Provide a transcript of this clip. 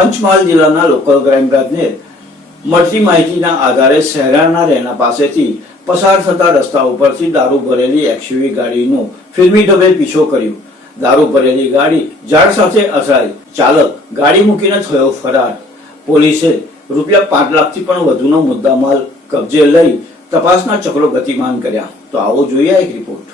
પંચમહાલ જિલ્લાના local crime બ્રાન્ચને મળતી માહિતીના આધારે શહેરાના રહેણા પાસેથી પસાર થતા રસ્તા ઉપરથી દારૂ ભરેલી એક્સયુવી ગાડીનો ફિલ્મી ઢબે પીછો કર્યો. દારૂ ભરેલી ગાડી ઝાડ સાથે અથડાઈ. ચાલક ગાડી મૂકીને થયો ફરાર. પોલીસે રૂપિયા પાંચ લાખથી પણ વધુનો મુદ્દામાલ કબજે લઈ તપાસના ચક્રો ગતિમાન કર્યા. તો આવો જોઈએ એક રિપોર્ટ.